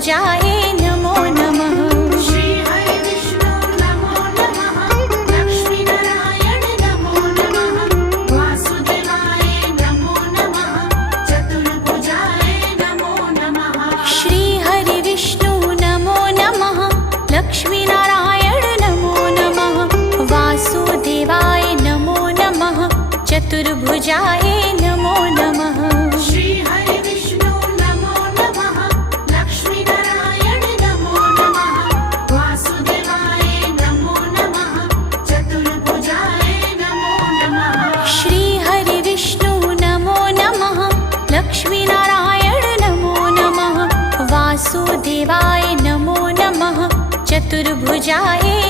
चतुर्भुजाय नमो नमः। श्री हरि विष्णु नमो नमः। लक्ष्मी नारायण नमो नमः। वासुदेवाय नमो नमः। चतुर्भुजाय नमो नमः। श्री हरि विष्णु नमो नमः। लक्ष्मी नारायण नमो नमः। वासुदेवाय नमो नमः। चतुर्भुजाय नमो नमः। श्री हरि विष्णु नमो नमः। लक्ष्मी नारायण नमो नमः। वासुदेवाय नमो नमः। चतुर्भुजाय नमो नमः। श्री हरि विष्णु नमो नमः। लक्ष्मी नारायण नमो नमः। वासुदेवाय नमो नमः। चतुर्भुजाय